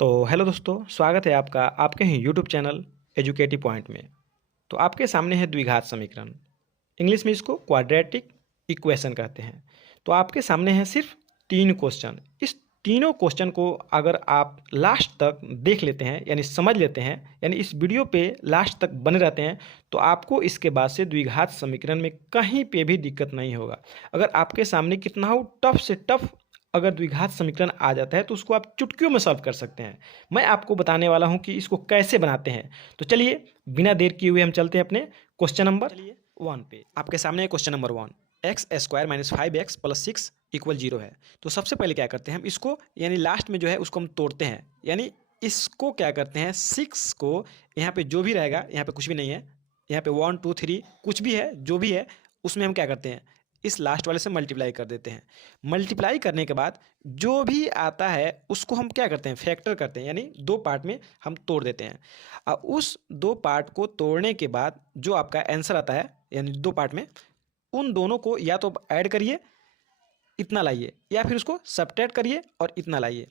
तो हेलो दोस्तों, स्वागत है आपका आपके ही यूट्यूब चैनल एजुकेटिव पॉइंट में। तो आपके सामने है द्विघात समीकरण। इंग्लिश में इसको क्वाड्रेटिक इक्वेशन कहते हैं। तो आपके सामने है सिर्फ 3 क्वेश्चन। इस तीनों क्वेश्चन को अगर आप लास्ट तक देख लेते हैं यानी समझ लेते हैं, यानी इस वीडियो पे लास्ट तक बने रहते हैं, तो आपको इसके बाद से द्विघात समीकरण में कहीं पे भी दिक्कत नहीं होगा। अगर आपके सामने कितना हो टफ से टफ अगर द्विघात समीकरण आ जाता है तो उसको आप चुटकियों में सॉल्व कर सकते हैं। मैं आपको बताने वाला हूं कि इसको कैसे बनाते हैं। तो चलिए बिना देर किए हुए हम चलते हैं अपने क्वेश्चन नंबर 1 पे। आपके सामने है question number 1। X square minus 5x plus 6 equal 0 है। तो सबसे पहले क्या करते हैं हम इसको, यानी लास्ट में जो है उसको हम तोड़ते हैं। यानी इसको क्या करते हैं, 6 को यहाँ पे जो भी रहेगा, यहाँ पे कुछ भी नहीं है, यहाँ पे 1 2 3 कुछ भी है, जो भी है उसमें हम क्या करते हैं, इस लास्ट वाले से मल्टीप्लाई कर देते हैं। मल्टीप्लाई करने के बाद जो भी आता है उसको हम क्या करते हैं, फैक्टर करते हैं, यानी 2 पार्ट में हम तोड़ देते हैं। अब उस 2 पार्ट को तोड़ने के बाद जो आपका आंसर आता है, यानी 2 पार्ट में, उन दोनों को या तो ऐड करिए, इतना लाइए, या फिर उसको सब्ट्रैक्ट करिए और इतना लाइए।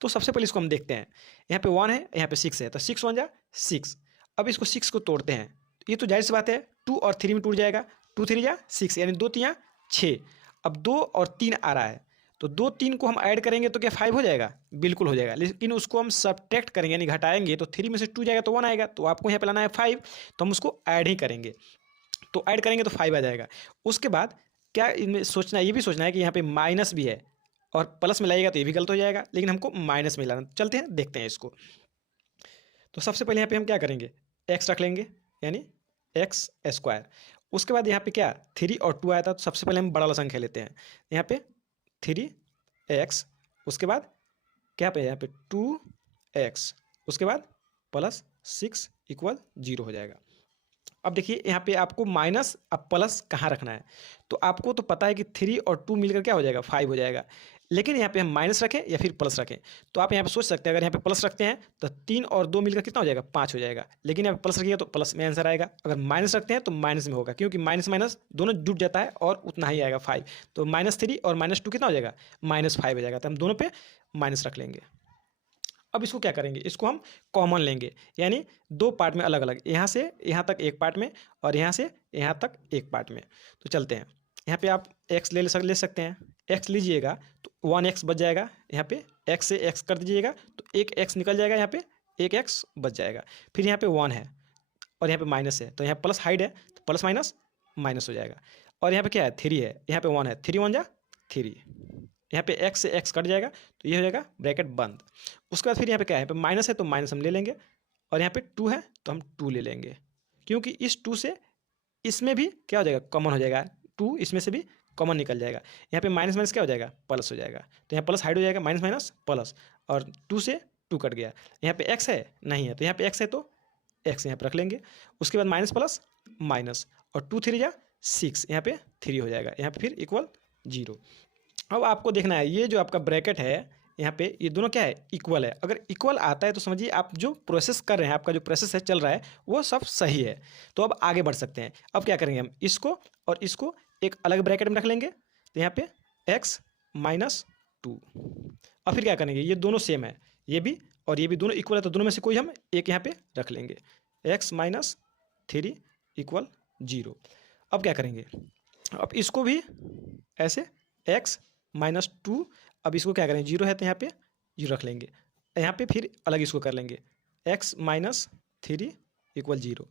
तो सबसे पहले इसको हम देखते हैं। यहाँ पे 1 है, यहाँ पे 6 है, तो 6 1 जा 6। अब इसको 6 को तोड़ते हैं। ये तो जाहिर सी बात है 2 और 3 में टूट जाएगा। 2 3 जा 6, यानी 2 3 6। अब 2 और 3 आ रहा है, तो 2 3 को हम ऐड करेंगे तो क्या 5 हो जाएगा? बिल्कुल हो जाएगा। लेकिन उसको हम सब्ट्रैक्ट करेंगे यानी घटाएंगे, तो 3 में से 2 जाएगा तो 1 आएगा। तो आपको यहाँ पे लाना है 5, तो हम उसको ऐड ही करेंगे। तो ऐड करेंगे तो 5 आ जाएगा। उसके बाद क्या इनमें सोचना है, ये भी सोचना है कि यहाँ पे माइनस भी है, और प्लस में लाइएगा तो ये भी गलत हो जाएगा, लेकिन हमको माइनस में लाना। चलते हैं देखते हैं इसको। तो सबसे पहले यहाँ पे हम क्या करेंगे, एक्स रख लेंगे, यानी एक्स स्क्वायर। उसके बाद यहाँ पे क्या 3 और 2 आया था, तो सबसे पहले हम बड़ा वाला संख्या लेते हैं। यहाँ पे 3x, उसके बाद क्या पे यहाँ पे 2x, उसके बाद प्लस 6 इक्वल 0 हो जाएगा। अब देखिए यहाँ पे आपको माइनस अब प्लस कहाँ रखना है, तो आपको तो पता है कि 3 और 2 मिलकर क्या हो जाएगा, 5 हो जाएगा। लेकिन यहाँ पे हम माइनस रखें या फिर प्लस रखें, तो आप यहाँ पे सोच सकते हैं अगर यहाँ पे प्लस रखते हैं तो 3 और 2 मिलकर कितना हो जाएगा, 5 हो जाएगा। लेकिन यहाँ पे प्लस रखिएगा तो प्लस में आंसर आएगा, अगर माइनस रखते हैं तो माइनस में होगा, क्योंकि माइनस माइनस दोनों जुट जाता है और उतना ही आएगा 5। तो -3 और -2 कितना हो जाएगा, -5 हो जाएगा। तो हम दोनों पे माइनस रख लेंगे। अब इसको क्या करेंगे, इसको हम कॉमन लेंगे, यानी 2 पार्ट में अलग अलग, यहाँ से यहाँ तक एक पार्ट में और यहाँ से यहाँ तक एक पार्ट में। तो चलते हैं, यहाँ पे आप x ले सकते हैं। x लीजिएगा तो 1x बच जाएगा, यहाँ पे x से x कर दीजिएगा तो एक x निकल जाएगा, यहाँ पे एक x बच जाएगा। फिर यहाँ पे 1 है और यहाँ पे माइनस है, तो यहाँ प्लस हाइड है तो प्लस माइनस माइनस हो जाएगा। और यहाँ पे क्या है 3 है, यहाँ पे 1 है, 3 1 जा 3, यहाँ पे x से x कट जाएगा तो ये हो जाएगा ब्रैकेट बंद। उसके बाद फिर यहाँ पे क्या है, यहाँ पे माइनस है तो माइनस हम ले लेंगे, और यहाँ पे 2 है तो हम 2 ले लेंगे, क्योंकि इस 2 से इसमें भी क्या हो जाएगा, कॉमन हो जाएगा। 2 इसमें से भी कॉमन निकल जाएगा। यहाँ पे माइनस माइनस क्या हो जाएगा, प्लस हो जाएगा। तो यहाँ प्लस हाइड हो जाएगा, माइनस माइनस प्लस, और 2 से 2 कट गया। यहाँ पे x है नहीं है, तो यहाँ पे x है तो x यहाँ पे रख लेंगे। उसके बाद माइनस प्लस माइनस, और 2 3 जा 6, यहाँ पे 3 हो जाएगा, यहाँ पे फिर इक्वल 0। अब आपको देखना है ये जो आपका ब्रैकेट है यहाँ पे, ये दोनों क्या है, इक्वल है। अगर इक्वल आता है तो समझिए आप जो प्रोसेस कर रहे हैं, आपका जो प्रोसेस है चल रहा है वो सब सही है। तो अब आगे बढ़ सकते हैं। अब क्या करेंगे, हम इसको और इसको एक अलग ब्रैकेट में रख लेंगे, तो यहाँ पे x -2। और फिर क्या करेंगे, ये दोनों सेम है, ये भी और ये भी दोनों इक्वल है, तो दोनों में से कोई हम एक यहाँ पे रख लेंगे, x -3 इक्वल 0। अब क्या करेंगे, अब इसको भी ऐसे x -2, अब इसको क्या करें, 0 है तो यहाँ पे 0 रख लेंगे, यहाँ पे फिर अलग इसको कर लेंगे, x -3 इक्वल 0।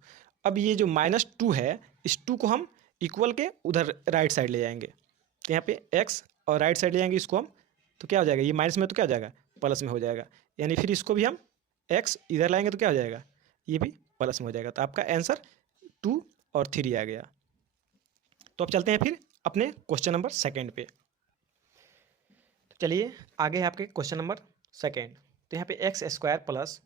अब ये जो -2 है, इस 2 को हम इक्वल के उधर राइट साइड ले जाएंगे, तो यहाँ पे x और राइट साइड ले जाएंगे इसको हम, तो क्या हो जाएगा, ये माइनस में तो क्या हो जाएगा, प्लस में हो जाएगा। यानी फिर इसको भी हम x इधर लाएंगे तो क्या हो जाएगा, ये भी प्लस में हो जाएगा। तो आपका आंसर 2 और 3 आ गया। तो अब चलते हैं फिर अपने क्वेश्चन नंबर 2 पे। चलिए आगे है आपके क्वेश्चन नंबर 2। तो यहाँ पे x square plus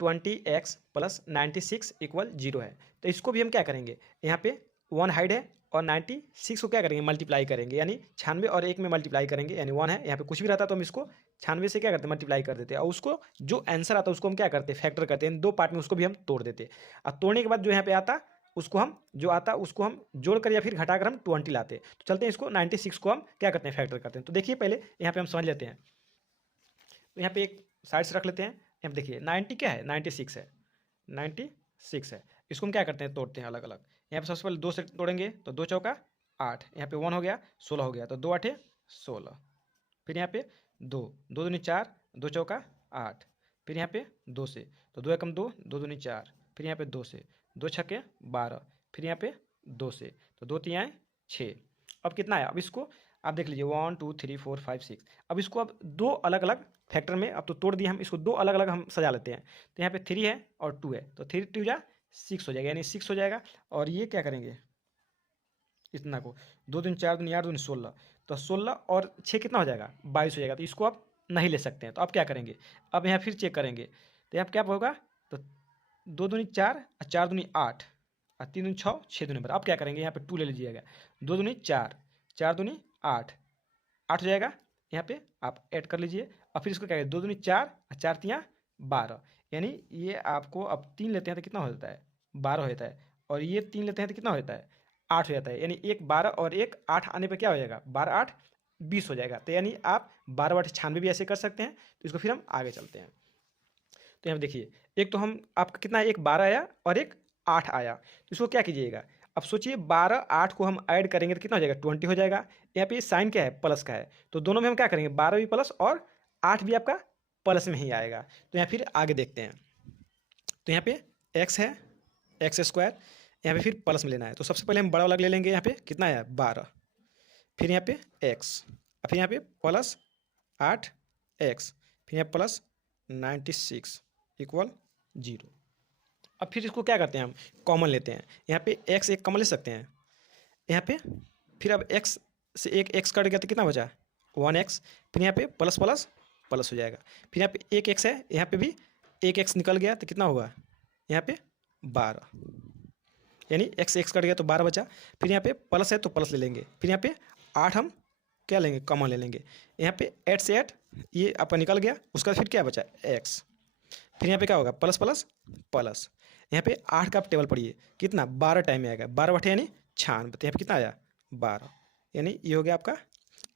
20x plus 96 equal 0 है। तो इसको भी हम क्या करेंगे, यहाँ पे 1 हाइड है और 96 को क्या करेंगे, मल्टीप्लाई करेंगे, यानी 96 और 1 में मल्टीप्लाई करेंगे, यानी 1 है, यहाँ पे कुछ भी रहता तो हम इसको 96 से क्या करते हैं, मल्टीप्लाई कर देते हैं, और उसको जो आंसर आता है उसको हम क्या करते हैं, फैक्टर करते हैं, 2 पार्ट में उसको भी हम तोड़ देते हैं। और तोड़ने के बाद जो यहाँ पे आता उसको हम जो आता उसको हम जोड़कर या फिर घटाकर हम 20 लाते हैं। तो चलते हैं इसको 96 को हम क्या करते हैं, फैक्टर करते हैं। तो देखिए पहले यहाँ पे हम समझ लेते हैं। तो यहाँ पे एक साइड से रख लेते हैं यहाँ पे देखिए 90 क्या है, 96 है, 96 है। इसको हम क्या करते हैं, तोड़ते हैं अलग अलग। यहाँ पे सबसे पहले 2 से तोड़ेंगे तो 2 चौका 8, यहाँ पे 1 हो गया 16 हो गया, तो 2 8 16। फिर यहाँ पे 2, 2 दूनी 4, 2 चौका 8। फिर यहाँ पे 2 से, तो 2 एकम 2, 2 दूनी 4। फिर यहाँ पे 2 से, 2 छक्के 12। फिर यहाँ पे 2 से, तो 2 तियाएँ 6। अब कितना है, अब इसको आप देख लीजिए 1 2 3 4 5 6। अब इसको अब 2 अलग अलग फैक्टर में अब तो तोड़ दिए हम, इसको 2 अलग अलग हम सजा लेते हैं। तो यहाँ पे 3 है और 2 है, तो 3 2 जा 6 हो जाएगा, यानी 6 हो जाएगा। और ये क्या करेंगे, इतना को 2 दूनी 4 दूनी 8 दूनी 16, तो 16 और 6 कितना हो जाएगा, 22 हो जाएगा। तो इसको आप नहीं ले सकते हैं, तो अब क्या करेंगे, अब यहाँ फिर चेक करेंगे। तो यहाँ क्या होगा, तो 2 दूनी 4 और 4 दूनी 8 और 3 दूनी 6, 6 दूनी 12। अब क्या करेंगे, यहाँ पे 2 ले लीजिएगा, 2 दूनी 4, 4 दूनी 8, 8 हो जाएगा। यहाँ पे आप ऐड कर लीजिए और फिर इसको क्या करें, 2 दूनी 4 और 4 तियाँ 12, यानी ये आपको अब 3 लेते हैं तो कितना हो जाता है, 12 हो जाता है। और ये 3 लेते हैं तो कितना हो जाता है, 8 हो जाता है। यानी एक 12 और एक 8 आने पे क्या हो जाएगा, 12 8 20 हो जाएगा। तो यानी आप 12 8 96 भी ऐसे कर सकते हैं। तो इसको फिर हम आगे चलते हैं। तो यहाँ देखिए, एक तो हम आपका कितना है, एक 12 आया और एक 8 आया। तो इसको क्या कीजिएगा, अब सोचिए 12 8 को हम ऐड करेंगे तो कितना हो जाएगा, 20 हो जाएगा। यहाँ पे साइन क्या है, प्लस का है, तो दोनों में हम क्या करेंगे, 12 भी प्लस और 8 भी आपका प्लस में ही आएगा। तो यहाँ फिर आगे देखते हैं। तो यहाँ पे एक्स है, एक्स स्क्वायर, यहाँ पे फिर प्लस में लेना है। तो सबसे पहले हम बड़ा वाला ले लेंगे, यहाँ पे कितना है 12। फिर यहाँ पे एक्स, फिर यहाँ पे प्लस 8 एक्स, फिर यहाँ प्लस 96 इक्वल 0। अब फिर इसको क्या करते हैं, हम कॉमन लेते हैं। यहाँ पे एक्स एक कॉमन ले सकते हैं यहाँ पे। फिर अब एक्स से एक एक्स कट गया तो कितना बचा, 1x। फिर यहाँ पे प्लस प्लस प्लस हो जाएगा। फिर यहाँ पे एक एक्स है, यहाँ पे भी एक एक्स निकल गया तो कितना होगा, यहाँ पे 12, यानी एक्स एक्स कट गया तो 12 बचा। फिर यहाँ पे प्लस है तो प्लस ले लेंगे। फिर यहाँ पे 8 हम क्या लेंगे, कॉमन ले लेंगे। यहाँ पे 8 से 8 ये आपका निकल गया, उसका फिर क्या बचा, एक्स। फिर यहाँ पे क्या होगा, प्लस प्लस प्लस। यहाँ पे 8 का आप टेबल पढ़िए, कितना 12 टाइम में आएगा, 12 बटे यानी 96। तो यहाँ पे कितना आया 12, यानी ये हो गया आपका।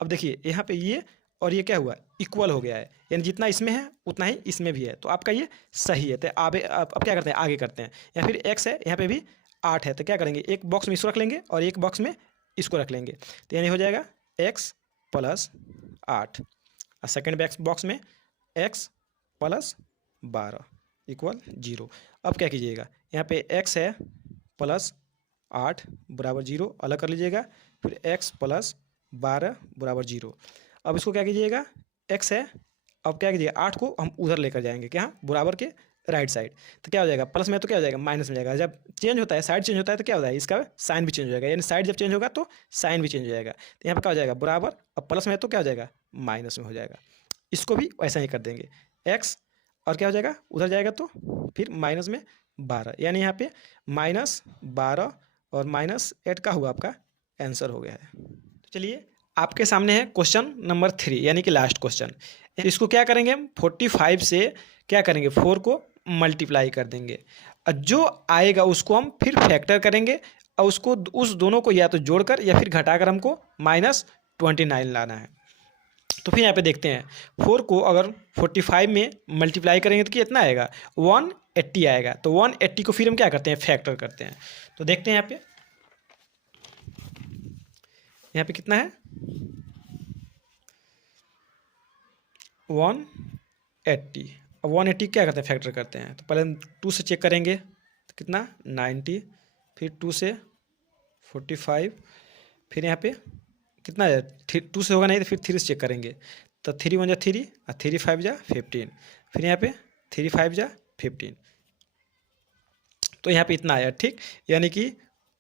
अब देखिए यहाँ पे ये और ये क्या हुआ, इक्वल हो गया है, यानी जितना इसमें है उतना ही इसमें भी है। तो आपका ये सही है। तो अब क्या करते हैं, आगे करते हैं। या फिर एक्स है, यहाँ पे भी 8 है, तो क्या करेंगे, एक बॉक्स में इसको रख लेंगे और एक बॉक्स में इसको रख लेंगे। तो यानी हो जाएगा एक्स प्लस 8 और सेकेंड बॉक्स में एक्स प्लस 12 इक्वल 0। अब क्या कीजिएगा, यहाँ पे x है प्लस 8 बराबर 0, अलग कर लीजिएगा। फिर x प्लस 12 बराबर 0। अब इसको क्या कीजिएगा, x है, अब क्या कीजिएगा 8 को हम उधर लेकर जाएंगे, क्या बराबर के राइट साइड। तो क्या हो जाएगा, प्लस में तो क्या हो जाएगा, माइनस में जाएगा। जब चेंज होता है, साइड चेंज होता है तो क्या होता है, इसका साइन भी चेंज हो जाएगा। यानी साइड जब चेंज होगा तो साइन भी चेंज हो जाएगा। तो यहाँ पर क्या हो जाएगा, बराबर, अब प्लस में तो क्या हो जाएगा, माइनस में हो जाएगा। इसको भी वैसा ही कर देंगे, एक्स और क्या हो जाएगा, उधर जाएगा तो फिर माइनस में 12, यानी यहाँ पे -12 और -8 का हुआ आपका आंसर हो गया है। तो चलिए आपके सामने है क्वेश्चन नंबर 3, यानी कि लास्ट क्वेश्चन। इसको क्या करेंगे हम, 45 से क्या करेंगे, 4 को मल्टीप्लाई कर देंगे और जो आएगा उसको हम फिर फैक्टर करेंगे और उसको उस दोनों को या तो जोड़कर या फिर घटाकर हमको -29 लाना है। तो फिर यहाँ पे देखते हैं, 4 को अगर 45 में मल्टीप्लाई करेंगे तो कितना आएगा, 180 आएगा। तो 180 को फिर हम क्या करते हैं, फैक्टर करते हैं। तो देखते हैं यहाँ पे कितना है, 180। अब 180 क्या करते हैं, फैक्टर करते हैं। तो पहले हम 2 से चेक करेंगे तो कितना 90, फिर 2 से 45, फिर यहाँ पे कितना है, 2 से होगा नहीं तो फिर 3 से चेक करेंगे। तो 3 1 जा 3 और 3 5 जा 15, फिर यहाँ पे 3 5 जा 15। तो यहाँ पे इतना आया, ठीक। यानी कि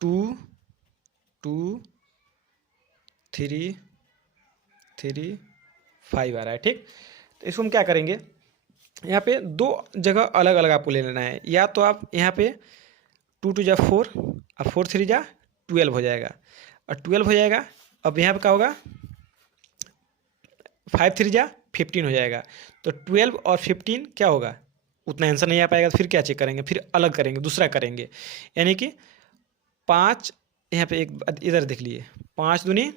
2 2 3 3 5 आ रहा है, ठीक। तो इसको हम क्या करेंगे, यहाँ पे 2 जगह अलग अलग आपको ले लेना है। या तो आप यहाँ पे 2 2 जा 4 और 4 3 जा 12 हो जाएगा और 12 हो जाएगा। अब यहाँ पे क्या होगा, 5 3 जा 15 हो जाएगा। तो 12 और 15 क्या होगा, उतना आंसर नहीं आ पाएगा। तो फिर क्या चेक करेंगे, फिर अलग करेंगे, दूसरा करेंगे। यानी कि 5, यहाँ पे एक इधर देख लिए, 5 दूनी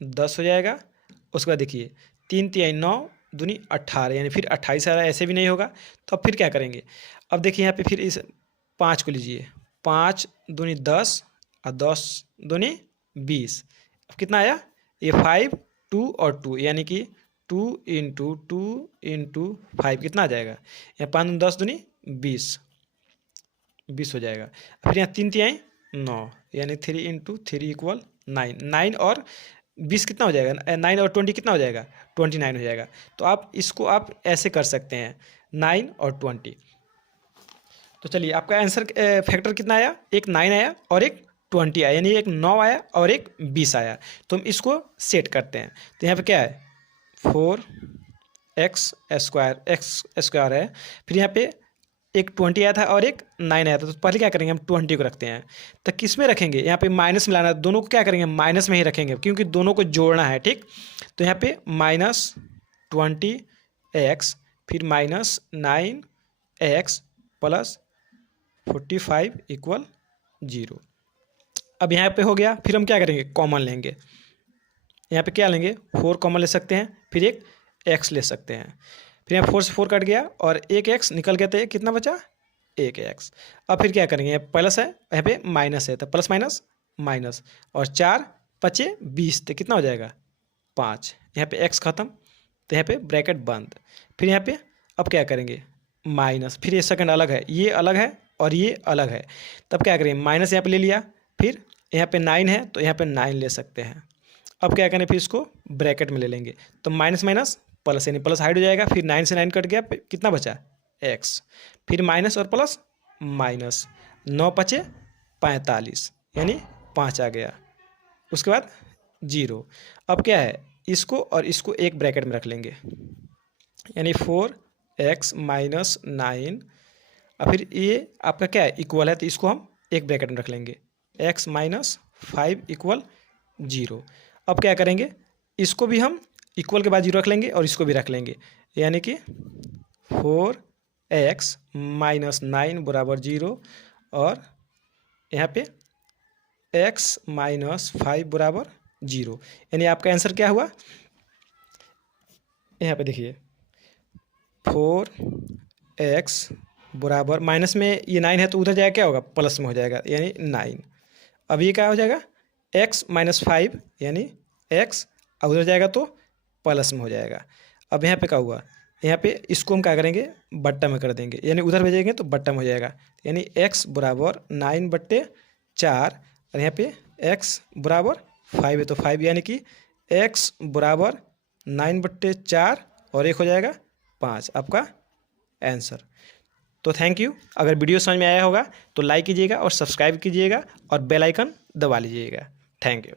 10 हो जाएगा। उसके बाद देखिए 3 3 9 दूनी 18 यानी फिर 28 आ रहा है, ऐसे भी नहीं होगा। तो अब फिर क्या करेंगे, अब देखिए यहाँ पे फिर इस 5 को लीजिए, 5 दूनी 10 और 10 दूनी 20। अब कितना आया, ये 5 2 और 2 यानी कि 2 इंटू 5 कितना आ जाएगा, यहाँ 5 दूनी 10 दूनी 20 हो जाएगा। फिर यहाँ 3 तिहाई 9 यानी 3 इंटू 3 इक्वल 9। 9 और 20 कितना हो जाएगा, 9 और 20 कितना हो जाएगा, 29 हो जाएगा। तो आप इसको आप ऐसे कर सकते हैं 9 और 20। तो चलिए आपका आंसर फैक्टर कितना आया, एक 9 आया और एक 20 आया, यानी एक 9 आया और एक 20 आया। तो हम इसको सेट करते हैं। तो यहाँ पे क्या है, 4x स्क्वायर है, फिर यहाँ पे एक 20 आया था और एक 9 आया था। तो पहले क्या करेंगे, हम 20 को रखते हैं। तो किस में रखेंगे, यहाँ पे माइनस में लाना, दोनों को क्या करेंगे, माइनस में ही रखेंगे क्योंकि दोनों को जोड़ना है, ठीक। तो यहाँ पे -20x फिर -9x प्लस 45 इक्वल 0। अब यहाँ पे हो गया, फिर हम क्या करेंगे, कॉमन लेंगे। यहाँ पे क्या लेंगे, 4 कॉमन ले सकते हैं, फिर एक x ले सकते हैं। फिर यहाँ 4 से 4 कट गया और एक x निकल गया, तो कितना बचा, एक x। अब फिर क्या करेंगे, यहाँ प्लस है, यहाँ पे माइनस है, तो प्लस माइनस माइनस, और 4 5 20, तो कितना हो जाएगा 5। यहाँ पे x खत्म, तो यहाँ पे ब्रैकेट बंद। फिर यहाँ पे अब क्या करेंगे, माइनस, फिर ये सेकंड अलग है, ये अलग है और ये अलग है। तब क्या करेंगे, माइनस यहाँ पे ले लिया, फिर यहाँ पे 9 है तो यहाँ पे 9 ले सकते हैं। अब क्या करें, फिर इसको ब्रैकेट में ले लेंगे, तो माइनस माइनस प्लस यानी प्लस हाइड हो जाएगा। फिर 9 से 9 कट गया, कितना बचा x, फिर माइनस और प्लस माइनस, 9 5 45 यानी 5 आ गया। उसके बाद 0। अब क्या है, इसको और इसको एक ब्रैकेट में रख लेंगे, यानी 4x माइनस 9। और फिर ये आपका क्या है, इक्वल है, तो इसको हम एक ब्रैकेट में रख लेंगे, x माइनस 5 इक्वल 0। अब क्या करेंगे, इसको भी हम इक्वल के बाद 0 रख लेंगे और इसको भी रख लेंगे, यानी कि 4x माइनस 9 बराबर 0 और यहाँ पे x माइनस 5 बराबर 0। यानी आपका आंसर क्या हुआ, यहाँ पे देखिए 4x बराबर, माइनस में ये 9 है तो उधर जाएगा, क्या होगा, प्लस में हो जाएगा, यानी 9। अब ये क्या हो जाएगा, x माइनस 5 यानी x, और उधर जाएगा तो प्लस में हो जाएगा। अब यहाँ पे क्या हुआ, यहाँ पे इसको हम क्या करेंगे, बट्टा में कर देंगे, यानी उधर भेजेंगे तो बट्टा में हो जाएगा, यानी x बराबर 9/4 और यहाँ पे x बराबर 5 है तो 5, यानी कि x बराबर 9/4 और एक हो जाएगा 5, आपका आंसर। तो थैंक यू। अगर वीडियो समझ में आया होगा तो लाइक कीजिएगा और सब्सक्राइब कीजिएगा और बेल आइकन दबा लीजिएगा। Thank you.